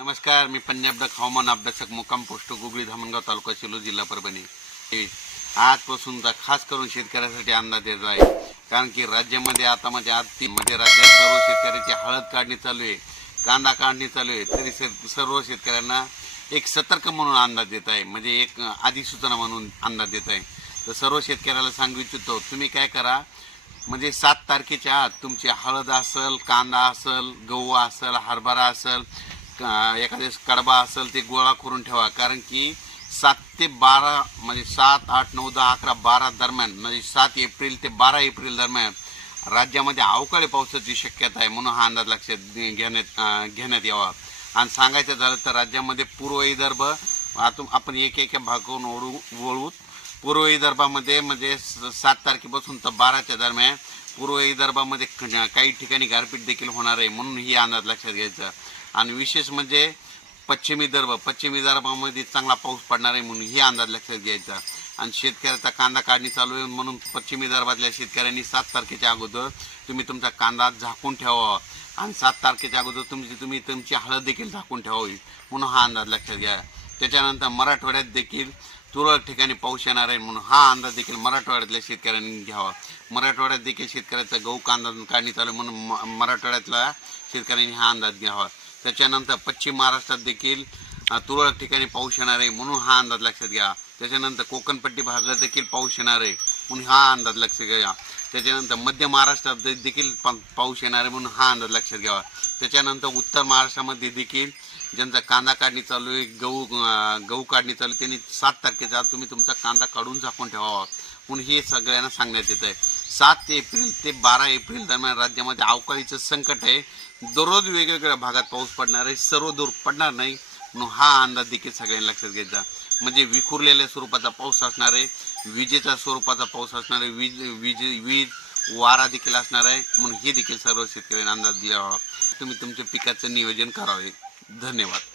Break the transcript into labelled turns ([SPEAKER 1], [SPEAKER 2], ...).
[SPEAKER 1] नमस्कार मी पंजाब हवामान अभ्यासक मुक्काम पोस्ट गुगळी धामणगाव तालुका सेलू जिल्हा परभणी. हे आजपासूनचा खास करून शेतकऱ्यासाठी अंदाज येत आहे. कारण की राज्यामध्ये आता म्हणजे आज ती म्हणजे राज्यात सर्व शेतकऱ्याची हळद काढणी चालू आहे कांदा काढणी चालू आहे तरी सर- सर्व शेतकऱ्यांना एक सतर्क म्हणून अंदाज देत आहे. म्हणजे एक अधिसूचना म्हणून अंदाज देत आहे. तर सर्व शेतकऱ्याला सांगू इच्छितो तुम्ही काय करा म्हणजे सात तारखेच्या आत तुमची हळद असेल कांदा असेल गहू असेल हरभरा असेल एखादेस एखाद्या कडबा असेल ते गोळा करून ठेवा. कारण की सात ते बारा म्हणजे सात आठ नऊ दहा अकरा बारा दरम्यान म्हणजे सात एप्रिल ते बारा एप्रिल दरम्यान राज्यामध्ये अवकाळी पावसाची शक्यता आहे म्हणून हा अंदाज लक्षात घेण्यात घेण्यात यावा. आणि सांगायचं झालं तर राज्यामध्ये पूर्व विदर्भ आतून आपण एक एक भागावरून ओढू वळू पूर्व विदर्भामध्ये म्हणजे स- सात तारखेपासून तर बाराच्या दरम्यान पूर्व विदर्भामध्ये काही ठिकाणी गारपीट देखील होणार आहे म्हणून ही अंदाज लक्षात घ्यायचा. आणि विशेष म्हणजे पश्चिम विदर्भ पश्चिम विदर्भामध्ये चांगला पाऊस पडणार आहे म्हणून ही अंदाज लक्षात घ्यायचा. आणि शेतकऱ्याचा कांदा काढणी चालू आहे म्हणून पश्चिम विदर्भातल्या शेतकऱ्यांनी सात तारखेच्या अगोदर तुम्ही तुमचा कांदा झाकून ठेवावा आणि सात तारखेच्या अगोदर तुमची तुम्ही तुमची हळद देखील झाकून ठेवावी म्हणून हा अंदाज लक्षात घ्या. त्याच्यानंतर मराठवाड्यात देखील तुरळक ठिकाणी पाऊस येणार आहे म्हणून हा अंदाज देखील मराठवाड्यातल्या शेतकऱ्यांनी घ्यावा. मराठवाड्यात देखील शेतकऱ्याचा गहू कांदा काढणी चालू आहे म्हणून म- मराठवाड्यातल्या शेतकऱ्यांनी हा अंदाज घ्यावा. त्याच्यानंतर पश्चिम महाराष्ट्रात देखील तुरळक ठिकाणी पाऊस येणार आहे म्हणून हा अंदाज लक्षात घ्या. त्याच्यानंतर कोकणपट्टी भागात देखील पाऊस येणार आहे म्हणून हा अंदाज लक्षात घ्या. त्याच्यानंतर मध्य महाराष्ट्रात देखील पाऊस येणार आहे म्हणून हा अंदाज लक्षात घ्यावा. त्याच्यानंतर उत्तर महाराष्ट्रामध्ये देखील ज्यांचा कांदा काढणी चालू आहे गहू गहू काढणी चालू आहे त्यांनी सात तारखेचा आत तुम्ही तुमचा कांदा काढून झाकून ठेवावा म्हणून हे सगळ्यांना सांगण्यात येतं आहे. सात एप्रिल ते बारा एप्रिल दरम्यान राज्यामध्ये अवकाळीचं संकट आहे. दररोज वेगवेगळ्या भागात पाऊस पडणार आहे. सर्व दूर पडणार नाही. म्हणून हा अंदाज देखील सगळ्यांनी लक्षात घ्यायचा म्हणजे विखुरलेल्या स्वरूपाचा पाऊस असणार आहे. विजेच्या स्वरूपाचा पाऊस असणार आहे. वीज वीज वीज वारा देखील असणार आहे. म्हणून हे देखील सर्व शेतकऱ्यांना अंदाज द्यावा तुम्ही तुमच्या पिकाचं नियोजन करावे. धन्यवाद.